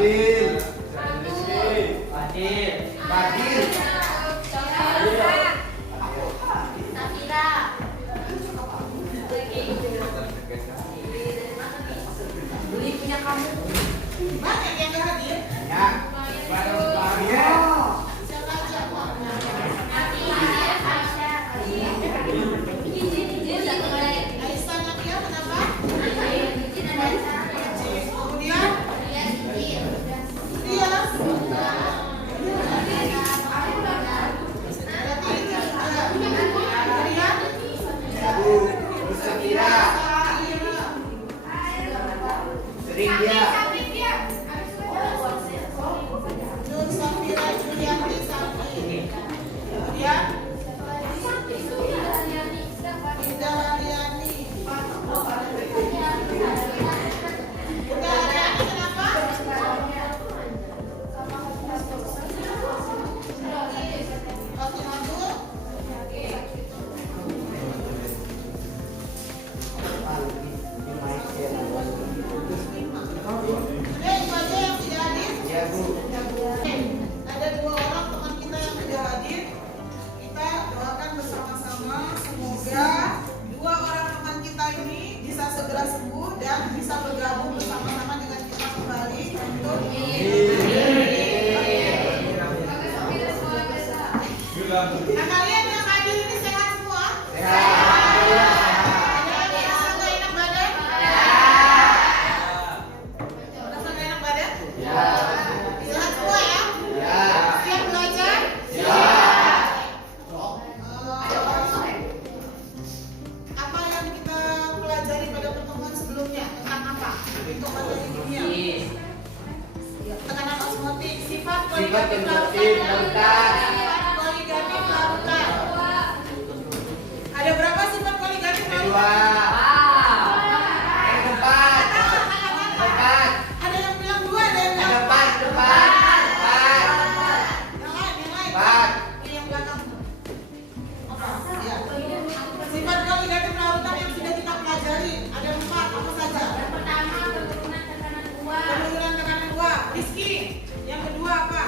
Fadil. Fadil. Fadil. Safira. Beli punya kamu. Banyak yang gak hadir. Ya. Ya. Siapa aja? Aisyah Nadia kenapa? Kemudian Tias. Safira. Sering dia. Nur Safira Julianti Safri. Kemudian Indah Raliani. Indah Raliani kenapa? Fatimah Nur. Ada itu aja yang tidak hadir. Ya, Bu. Ada 2 orang teman kita yang tidak hadir. Kita doakan bersama-sama semoga 2 orang teman kita ini bisa segera sembuh dan bisa bergabung bersama-sama dengan kita kembali untuk Nah, kalian yang hadir ini sehat semua? Ada yang merasa nggak enak badan? Merasa nggak enak badan? Sehat semua ya? Siap belajar? Apa yang kita pelajari pada pertemuan sebelumnya? Tentang apa? Untuk materi dunia. Tekanan osmotik, sifat poligatif lautan. Poligatif lautan. Ada berapa sifat poligatif lautan? Ada yang bilang 2, ada yang bilang 4. Yang lain. Ini yang belakang. Ya. Sifat poligatif lautan yang sudah kita pelajari ada 4, apa saja? Pertama, penurunan tekanan uap. Penurunan tekanan uap. Rizky, yang kedua apa?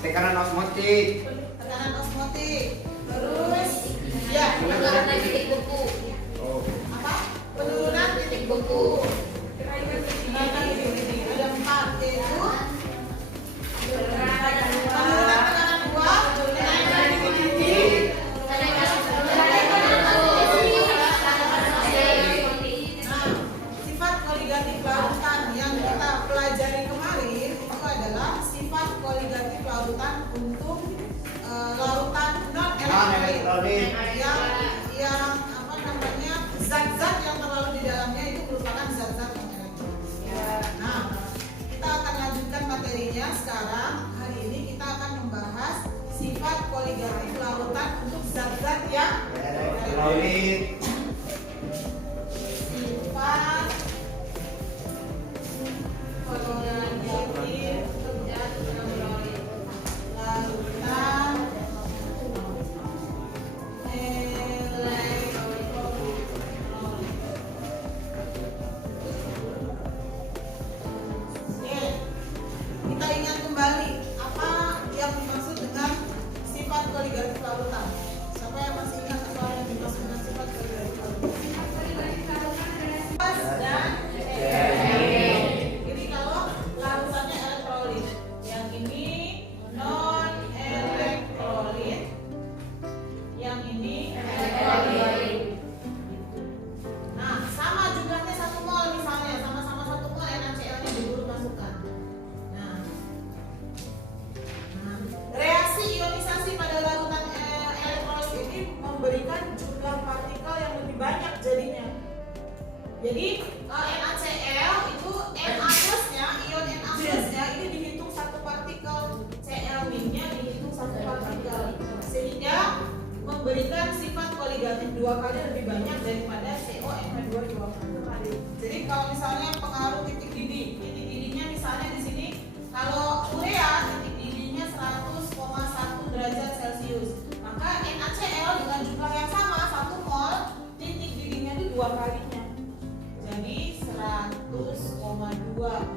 Tekanan osmotik. Tekanan osmotik. Terus, ya, Penurunan titik beku. apa? Penurunan titik beku. Ada 4 yaitu penurunan tekanan uap, kenaikan titik titik. Nah, sifat koligatif lautan yang kita pelajari kemarin itu adalah sifat koligatif lautan untuk lautan non elektrolit yang apa namanya zat-zat yang terlalu di dalamnya itu merupakan zat-zat non elektrolit. Nah, kita akan lanjutkan materinya sekarang. Hari ini kita akan membahas sifat koligatif lautan untuk zat-zat yang Elektrolit. sifat koligatif lautan Oke, kita ingat kembali apa yang dimaksud dengan sifat koligatif lautan. Siapa yang masih ingat apa yang dimaksud dengan sifat koligatif lautan? Dan ini kalau larutannya elektrolit, yang ini non elektrolit, yang ini elektrolit. Nah, sama jumlahnya 1 mol misalnya, sama-sama 1 mol NaCl-nya diburu masukkan. Nah, reaksi ionisasi pada larutan elektrolit ini memberikan jumlah partikel yang lebih banyak jadinya. Jadi NaCl itu Na+-nya, ion Na+-nya ini dihitung 1 partikel, Cl-nya dihitung 1 partikel, sehingga memberikan sifat koligatif 2 kali lebih banyak daripada CONH2 kali. Jadi kalau misalnya pengaruh titik didihnya misalnya di sini kalau urea titik didihnya 100,1 derajat Celcius, maka NaCl dengan jumlah yang sama 1 mol titik didihnya itu 2 kalinya. Jadi 100,2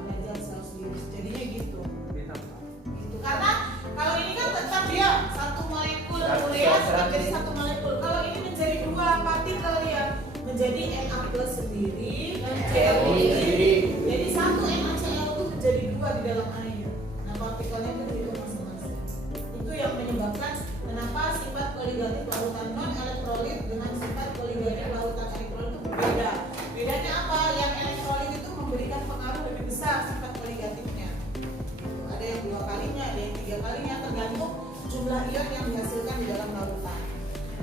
derajat Celcius. jadinya gitu. Gitu. Karena kalau ini kan tetap dia satu molekul urea jadi satu molekul. Kalau ini menjadi dua partikel ya, menjadi Na+ sendiri dan Cl sendiri. Jadi satu NaCl itu menjadi dua di dalam air. Nah, partikelnya itu itu masing-masing. Itu yang menyebabkan kenapa sifat koligatif larutan non elektrolit dengan sifat koligatif larutan elektrolit itu berbeda. Bedanya apa? Yang elektrolit itu memberikan pengaruh lebih besar sifat koligatifnya. Ada yang 2 kalinya, ada yang 3 kalinya, tergantung jumlah ion yang dihasilkan di dalam larutan.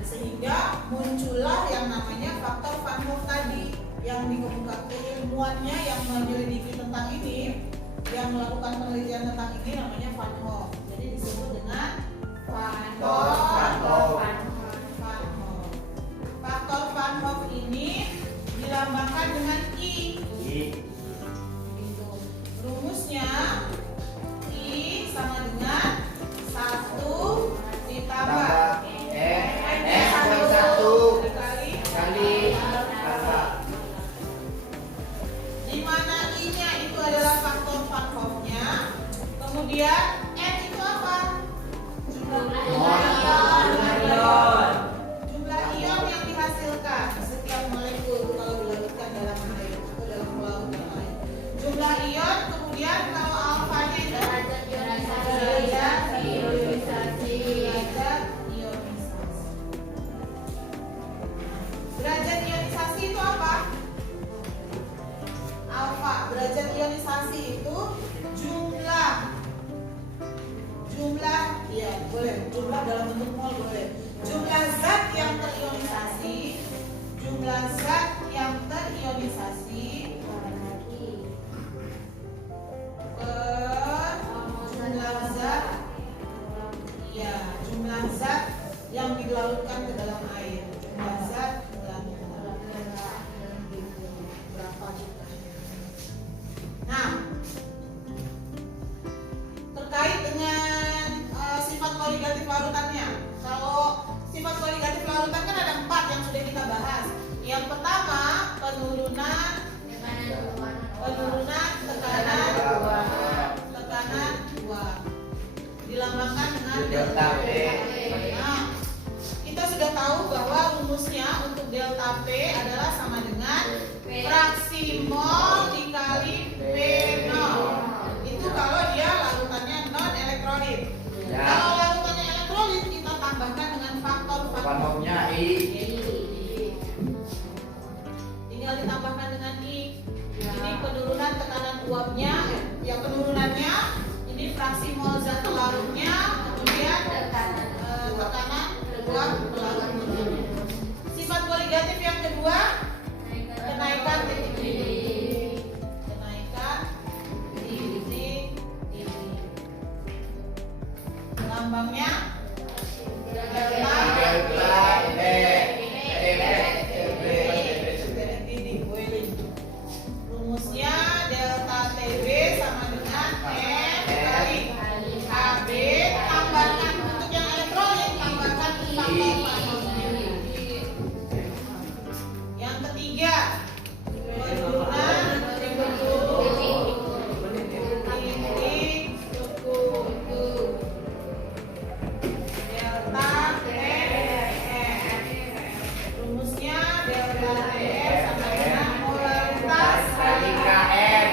Sehingga muncullah yang namanya faktor Van Hoff tadi yang dikemukakan ilmuannya yang menyelidiki tentang ini, yang melakukan penelitian tentang ini namanya Van Hoff. Jadi disebut dengan faktor Van Hoff. Faktor Van Hoff ini dilambangkan dengan I. Gitu. Rumusnya I sama dengan 1 ditambah kali di mana I-nya itu adalah faktor Van Hoff-nya. Kemudian N itu apa? Jumlah ion. Jumlah ion yang dihasilkan setiap molekul itu kalau dilarutkan dalam air atau dalam pelautan air. Jumlah ion, kemudian kalau alfanya itu derajat ionisasi. Derajat ionisasi itu apa? Alfa. Derajat ionisasi itu jumlah ya boleh, jumlah dalam bentuk mol boleh. Jumlah zat yang terionisasi, jumlah zat yang terionisasi per jumlah zat ya, jumlah zat yang dilarutkan ke dalam air. Jumlah zat berapa juta. Nah, terkait dengan sifat koligatif larutannya. Kalau sifat koligatif larutan kan ada 4 yang sudah kita bahas. Yang pertama, penurunan tekanan 2 dilambangkan dengan delta P. Nah, kita sudah tahu bahwa rumusnya untuk delta P adalah sama dengan fraksi mol dikali P0. Itu kalau dia larutannya non elektrolit. Ya. Kalau larutannya elektrolit kita tambahkan dengan faktor Van Hoff-nya I. Tinggal ditambahkan dengan I. Ini penurunan tekanan uapnya, ya penurunannya. Ini fraksi mol zat pelarutnya, kemudian tekanan uap pelarutnya. Sifat koligatif yang kedua, kenaikan titik didih. Kenaikan titik didih. Lambangnya delta titik boiling. Rumusnya delta TB sama dengan F kali AB tambahkan untuk yang elektrolit tambahkan faktor Van Hoff-nya. Yang ketiga, penurunan titik suku delta TF. Rumusnya delta TF sama dengan molaritas Kali KF.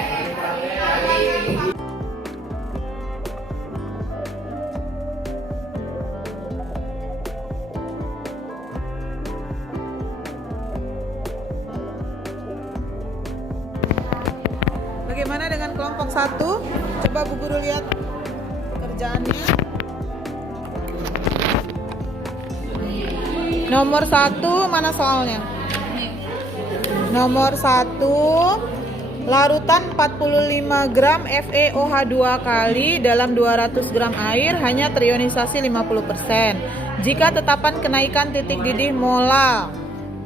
Bagaimana dengan kelompok 1? Coba Bu Guru lihat kerjaannya. Nomor 1 mana soalnya? Nomor 1, larutan 45 gram FeOH2 kali dalam 200 gram air hanya terionisasi 50%. Jika tetapan kenaikan titik didih molar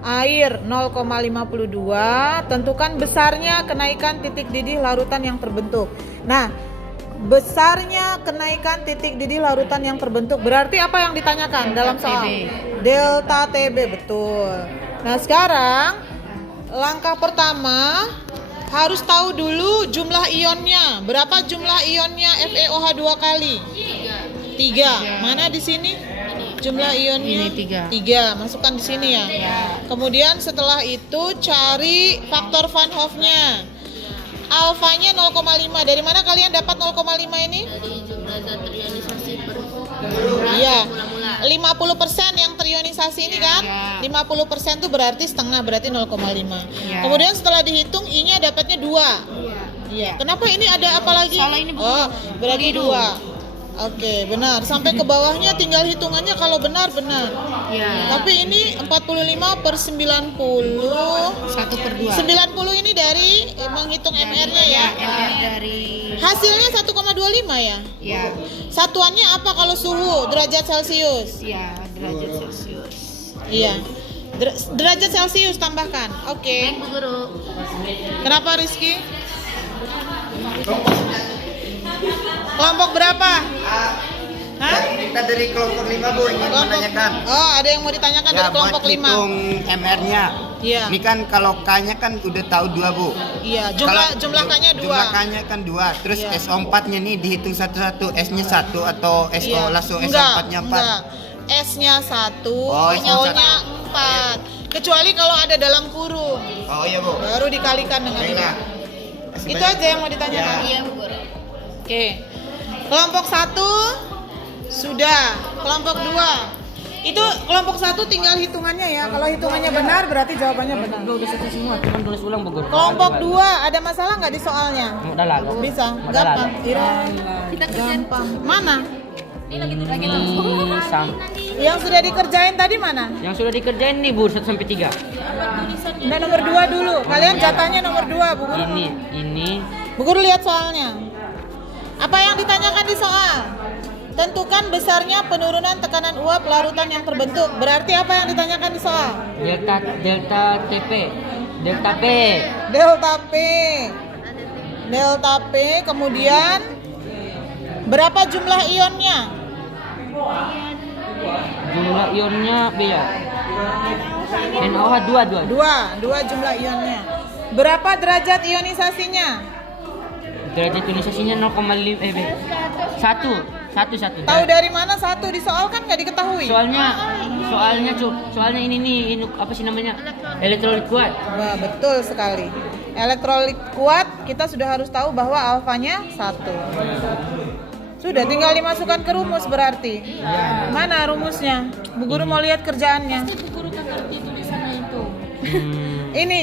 air 0,52, tentukan besarnya kenaikan titik didih larutan yang terbentuk. Nah, besarnya kenaikan titik didih larutan yang terbentuk berarti apa yang ditanyakan dalam soal? Delta TB, betul. Nah, sekarang langkah pertama harus tahu dulu jumlah ionnya. Berapa jumlah ionnya FeOH 2 kali? 3. Mana di sini? Jumlah ionnya? Ini 3. 3. Masukkan di sini ya. Kemudian setelah itu cari faktor Van Hoff-nya. Alfanya 0,5. Dari mana kalian dapat 0,5 ini? Dari jumlah zat terionisasi per Iya. mula-mula. 50% yang terionisasi ini kan? Iya. 50% itu berarti setengah, berarti 0,5. Iya. Kemudian setelah dihitung I-nya dapatnya 2. Iya. Kenapa ini ada apa lagi? Soalnya ini begitu. Oh, berarti 2. Oke, benar. Sampai ke bawahnya tinggal hitungannya kalau benar. Iya. Tapi ini 45 per 90. 1/2. 90 ini dari menghitung MR-nya ya. MR dari Hasilnya 1,25 ya. ya. Satuannya apa kalau suhu? Derajat Celcius. Ya, derajat Celcius. Iya. Derajat Celcius tambahkan. Oke. Baik, Bu Guru. Kenapa Rizky? Kelompok berapa? Hah? Kita dari kelompok 5 Bu ingin menanyakan. Oh, ada yang mau ditanyakan dari kelompok buat 5. hitung MR-nya. Iya. Ini kan kalau K-nya kan udah tahu 2 Bu. Iya, Kalau jumlah K-nya 2. Jumlah K-nya kan 2. Terus Iya. SO4-nya nih dihitung satu-satu. S-nya 1 atau SO Iya. langsung Enggak, SO4-nya 4. enggak. S-nya 1, Oh, S-nya O-nya 4. Kecuali kalau ada dalam kurung. Oh iya Bu. Baru dikalikan dengan ini. Baiklah. Itu aja yang mau ditanyakan. Ya. Iya, Bu Guru. Oke. Kelompok 1 sudah. Kelompok 2. Itu kelompok 1 tinggal hitungannya ya. Kalau hitungannya benar berarti jawabannya benar. Udah selesai semua, cuma tulis ulang Bu Guru. Kelompok 2 ada masalah nggak di soalnya? Udah lah. Bisa, Udah lah. gampang. Ira, Kita kerjain. gampang. Mana? Ini Yang sudah dikerjain tadi mana? yang sudah dikerjain nih Bu 1 sampai 3. Nah, nomor 2 dulu. Kalian jatahnya nomor 2, Bu Guru. Ini Bu Guru lihat soalnya. Apa yang ditanyakan di soal? Tentukan besarnya penurunan tekanan uap larutan yang terbentuk. Berarti apa yang ditanyakan di soal? delta TP. Delta P. Delta P, kemudian berapa jumlah ionnya? Jumlah ionnya B ya. NaOH 2. 2 jumlah ionnya. Berapa derajat ionisasinya? Derajat ionisasinya 0,5 B. 1. Tahu dari mana 1? Di soal kan nggak diketahui. Soalnya ini apa sih namanya? Elektrolit kuat. Wah, betul sekali. Elektrolit kuat, kita sudah harus tahu bahwa alfanya 1. Sudah, tinggal dimasukkan ke rumus berarti. Mana rumusnya? Bu Guru mau lihat kerjaannya. Bu Guru kan ngerti tulisannya itu. Ini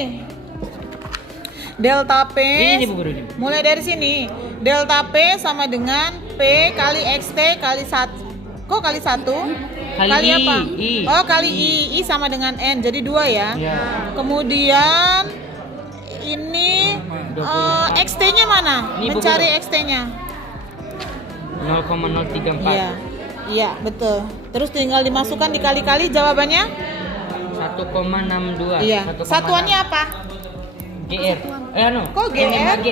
delta P. Ini Bu Guru ini. Mulai dari sini. Delta P sama dengan P kali XT kali 1. Kok kali 1? Kali I, apa? I. Oh, kali I. I sama dengan N. Jadi 2 ya. Iya. Kemudian ini XT-nya mana? Ini, Bu Mencari Guru. XT-nya. 0,034. Iya. Iya, betul. Terus tinggal dimasukkan dikali-kali jawabannya? 1,62. Iya. 1,6. Satuannya apa? GR. Kok GR? MMHG.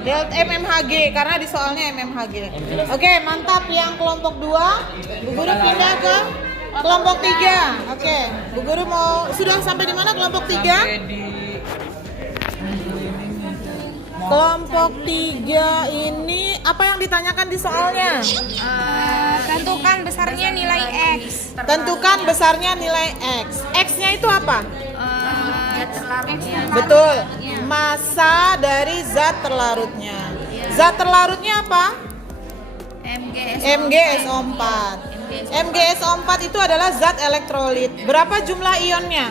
Delta MMHG karena di soalnya MMHG. Oke, mantap yang kelompok 2. Bu Guru pindah ke kelompok 3. Oke, Bu Guru mau sudah sampai di mana kelompok 3? Kelompok 3 ini apa yang ditanyakan di soalnya? Tentukan besarnya nilai X. Tentukan besarnya nilai X. X-nya itu apa? Zat terlarutnya. Betul. Massa dari zat terlarutnya. Zat terlarutnya apa? MgSO4. MgSO4 itu adalah zat elektrolit. Berapa jumlah ionnya?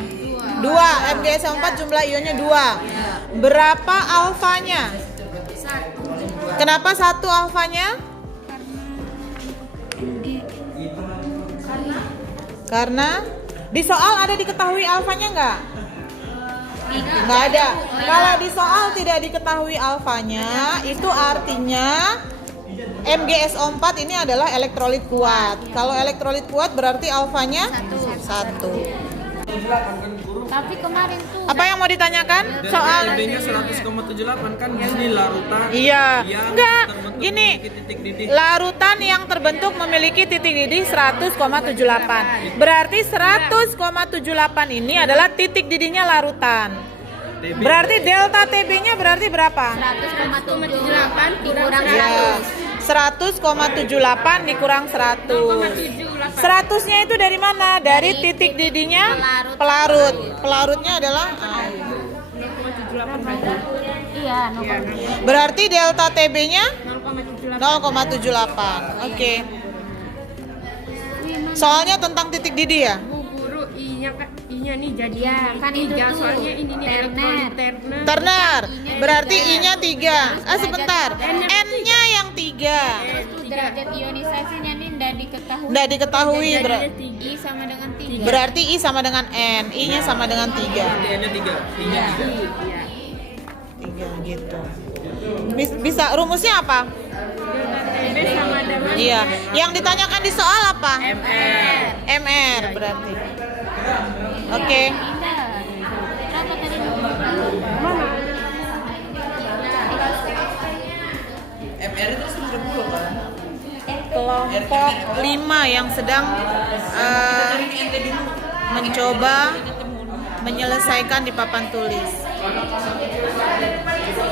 2. MgSO4 jumlah ionnya 2. Berapa alfanya? 1. Kenapa 1 alfanya? Karena di soal ada diketahui alfanya nggak? Nggak ada. Kalau di soal tidak diketahui alfanya, itu artinya MgSO4 ini adalah elektrolit kuat. Kalau elektrolit kuat berarti alfanya 1. Tapi kemarin tuh Apa yang mau ditanyakan? Soal B-nya 100,78 kan di sini larutan. Iya. yang Enggak. terbentuk Gini. memiliki titik didih. Larutan yang terbentuk memiliki titik didih 100,78. Berarti 100,78 ini adalah titik didihnya larutan. Berarti delta TB-nya berarti berapa? 100,78 dikurang Ya, 100,78 dikurang 100. 100-nya itu dari mana? Dari titik didinya pelarut. Pelarutnya adalah air. Iya, 0,78. Berarti delta TB-nya 0,78. Oke. Soalnya tentang titik didih ya? Bu guru I-nya nih jadi Ya, kan itu tiga, tuh. soalnya ini nih elektrolit Turner. Turner. Berarti I-nya 3. Sebentar. N-nya yang 3. Derajat ionisasinya nih nggak diketahui. Nggak diketahui. I sama dengan 3. Berarti I sama dengan N. I-nya sama dengan 3. N-nya 3, I-nya 3. 3 gitu. Bisa rumusnya apa? TB sama dengan Iya. Yang ditanyakan di soal apa? MR. MR berarti. Oke. Berapa tadi? MR itu 1000 kan? Kelompok 5 yang sedang mencoba menyelesaikan di papan tulis.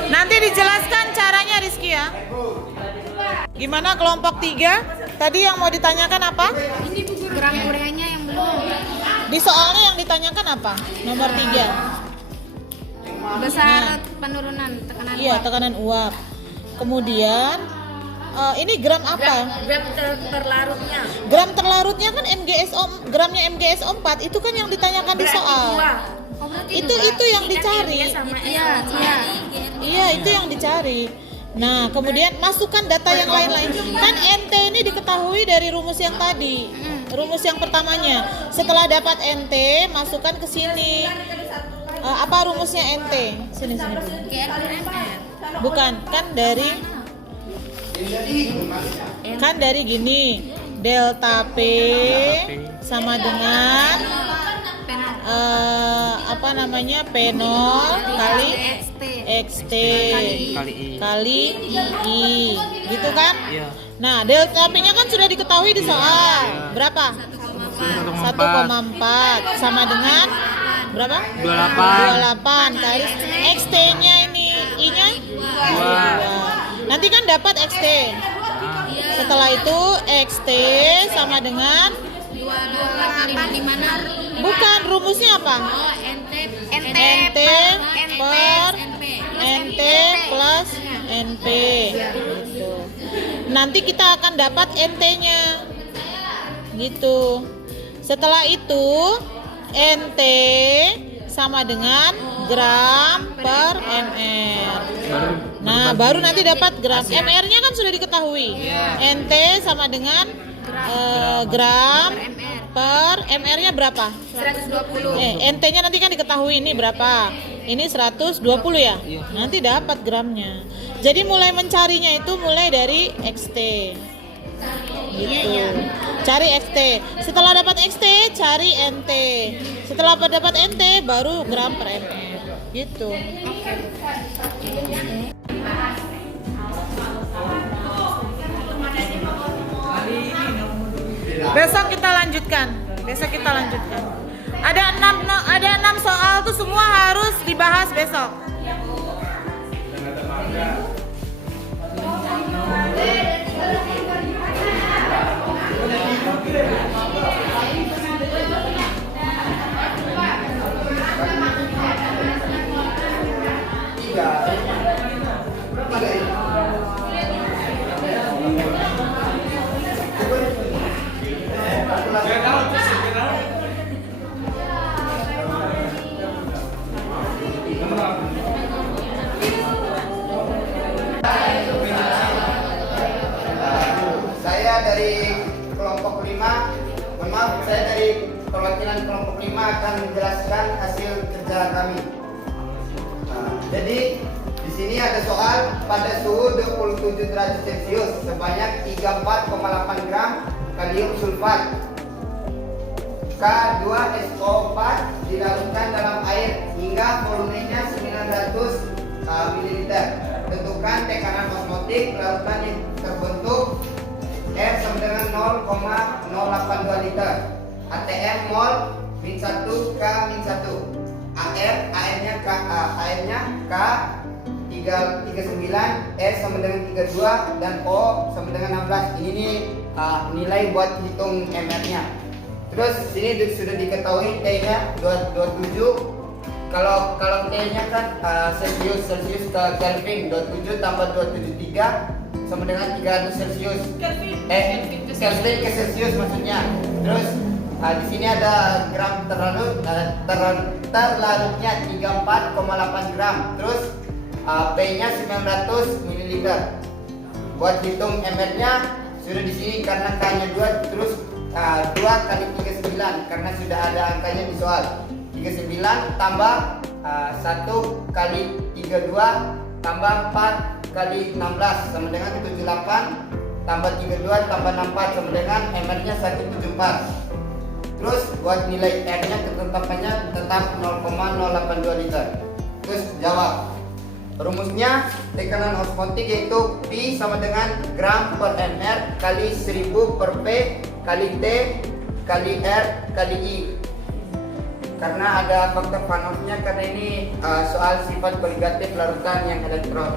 Nanti dijelaskan caranya Rizky ya. Gimana kelompok 3? Tadi yang mau ditanyakan apa? Kurang ureanya yang belum. Di soalnya yang ditanyakan apa? Nomor 3. Besar penurunan tekanan. Iya, tekanan uap. Kemudian ini gram apa? Gram terlarutnya. Gram terlarutnya kan MgSO, gramnya MgSO4 itu kan yang ditanyakan di soal. Oh, berarti Itu yang dicari. Iya, iya. Iya, itu yang dicari. Nah, kemudian masukkan data yang lain-lain. Kan NT ini diketahui dari rumus yang tadi. Rumus yang pertamanya. Setelah dapat NT, masukkan ke sini. Apa rumusnya NT? Sini dulu. Bukan, kan dari gini. Delta P sama dengan P0 kali XT kali I gitu kan? Iya. Nah, delta P-nya kan sudah diketahui di soal. Berapa? 1,4 sama dengan berapa? 28 kali XT-nya ini I-nya 2. Nanti kan dapat XT. Setelah itu XT sama dengan 28 di mana? bukan, rumusnya apa? Oh, NT per NT plus NP gitu. Nanti kita akan dapat NT-nya gitu. Setelah itu NT sama dengan gram per MR. Nah, baru nanti dapat gram. MR-nya kan sudah diketahui. NT sama dengan gram per MR-nya berapa? 120. NT-nya nanti kan diketahui ini berapa? Ini 120 ya? Nanti dapat gramnya. Jadi mulai mencarinya itu mulai dari XT. Gitu. Cari XT. Setelah dapat XT, cari NT. Setelah dapat NT, baru gram per MR. Gitu. Besok kita lanjutkan. Ada 6 soal tuh semua harus dibahas besok. Saya dari kelompok 5, mohon maaf, saya dari perwakilan kelompok 5 akan menjelaskan hasil kerja kami. Jadi di sini ada soal pada suhu 27 derajat Celcius sebanyak 34,8 gram kalium sulfat K2SO4 dilarutkan dalam air hingga volumenya 900 ml. Tentukan tekanan osmotik larutan yang terbentuk R sama dengan 0,082 liter. ATM mol min 1 K min 1. AR-nya K 39, S sama dengan 32, dan O sama dengan 16. Ini nih nilai buat hitung MR-nya. Terus sini sudah diketahui T-nya 27. Kalau T-nya kan Celsius ke Kelvin, 27 tambah 273 sama dengan 300 Celsius. Kelvin ke Celsius maksudnya. Terus di sini ada gram terlarutnya 34,8 gram. Terus P-nya 900 ml. Buat hitung MR-nya sudah di sini karena K-nya 2, terus 2 kali 39 karena sudah ada angkanya di soal. 39 tambah 1 kali 32 tambah 4 kali 16 sama dengan 78 tambah 32 tambah 64 sama dengan MR-nya 174. Terus buat nilai R-nya ketetapannya tetap 0,082 liter. Terus jawab. Rumusnya tekanan osmotik yaitu P sama dengan gram per mR kali 1000 per P kali T kali R kali I. Karena ada faktor Panovnya karena ini soal sifat koligatif larutan yang elektron.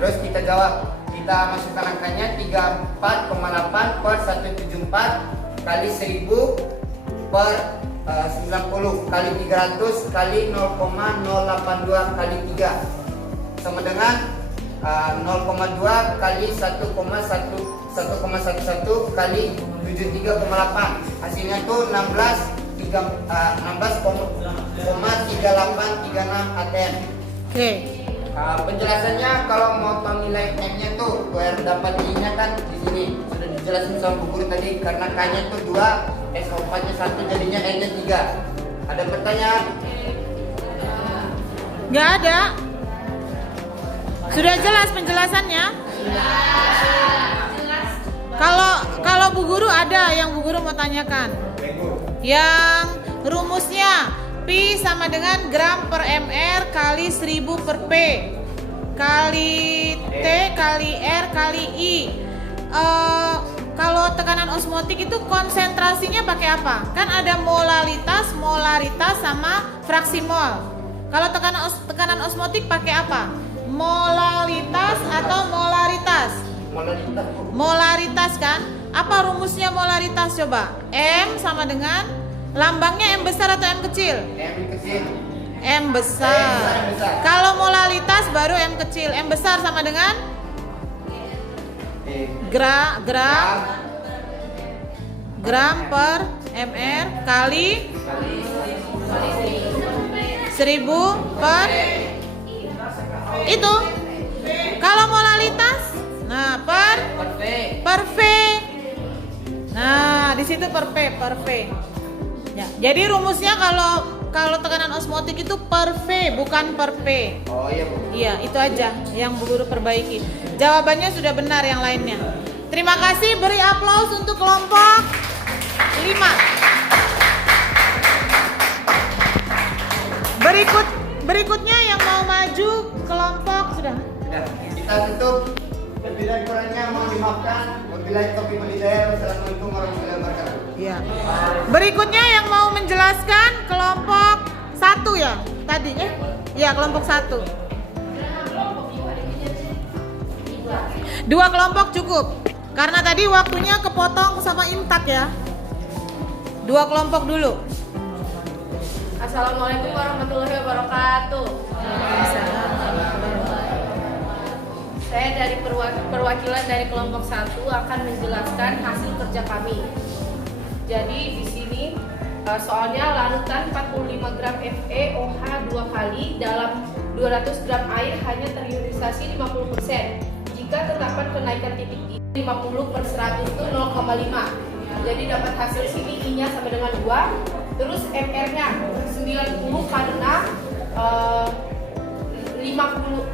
Terus kita jawab. Kita masukkan angkanya 34,8 per 174 kali 1000 per 90 kali 300 kali 0,082 kali 3 sama dengan 0,2 kali 1,11 kali 73,8. Hasilnya itu 16,3836 atm. Oke. Penjelasannya kalau mau tahu nilai M-nya tuh dapat I-nya kan di sini sudah dijelasin sama Bu Guru tadi karena K-nya tuh 2, SO4-nya 1 jadinya N-nya 3. Ada pertanyaan? Nggak ada. Sudah jelas penjelasannya? Kalau Bu Guru ada yang Bu Guru mau tanyakan. Yang rumusnya P sama dengan gram per mR kali 1000 per P kali T kali R kali I. Kalau tekanan osmotik itu konsentrasinya pakai apa? Kan ada molaritas sama fraksi mol. Kalau tekanan osmotik pakai apa? Molaritas atau molaritas? Molaritas kan? Apa rumusnya molaritas coba? M sama dengan lambangnya M besar atau M kecil? M kecil. M besar. Kalau molaritas baru M kecil. M besar sama dengan gram per mR kali 1000 per itu. Kalau molaritas, nah per V. Nah di situ per V. Ya, jadi rumusnya kalau tekanan osmotik itu per V bukan per P. Oh iya Bu. Iya, itu aja yang Bu Guru perbaiki. Jawabannya sudah benar yang lainnya. Terima kasih, beri aplaus untuk kelompok 5. Berikutnya yang mau maju kelompok sudah. Kita tutup. Lebih dari kurangnya mohon dimaafkan. Wabillahi taufiq wal hidayah. Wassalamualaikum warahmatullahi wabarakatuh. Iya. Berikutnya yang mau menjelaskan kelompok 1 ya. Tadi ya kelompok 1. 2 kelompok cukup. Karena tadi waktunya kepotong sama imtak ya. 2 kelompok dulu. Assalamualaikum warahmatullahi wabarakatuh. Saya dari perwakilan dari kelompok 1 akan menjelaskan hasil kerja kami. Jadi di sini soalnya larutan 45 gram FeOH 2 kali dalam 200 gram air hanya terionisasi 50%. Jika tetapan kenaikan titik I 50 per 100 itu 0,5. Jadi dapat hasil sini I-nya sama dengan 2. Terus MR-nya 90 karena 50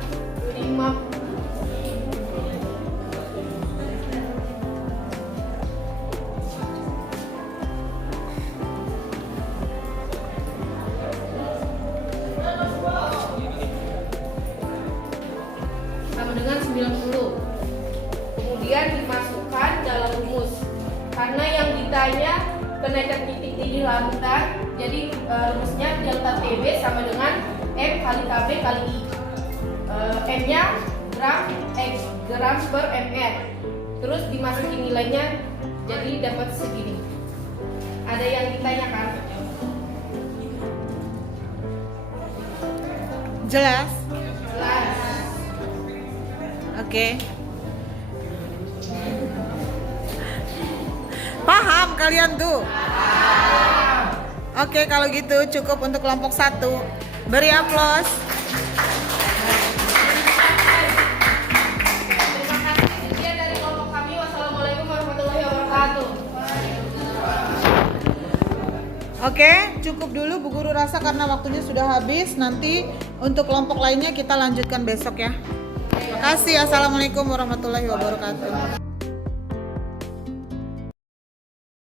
sama dengan 90. Kemudian dimasukkan dalam rumus. Karena yang ditanya kenaikan titik didih larutan Jadi rumusnya delta TB sama dengan M kali KB kali I. M-nya gram per ml. Terus dimasukin nilainya, jadi dapat segini. Ada yang ditanyakan? Jelas? Jelas. Oke. Paham kalian tuh? Oke, kalau gitu cukup untuk kelompok 1. Beri aplaus. Terima kasih. Sekian dari kelompok kami. Wassalamualaikum warahmatullahi wabarakatuh. Oke, cukup dulu Bu Guru rasa karena waktunya sudah habis. Nanti untuk kelompok lainnya kita lanjutkan besok ya. Terima kasih. Assalamualaikum warahmatullahi wabarakatuh.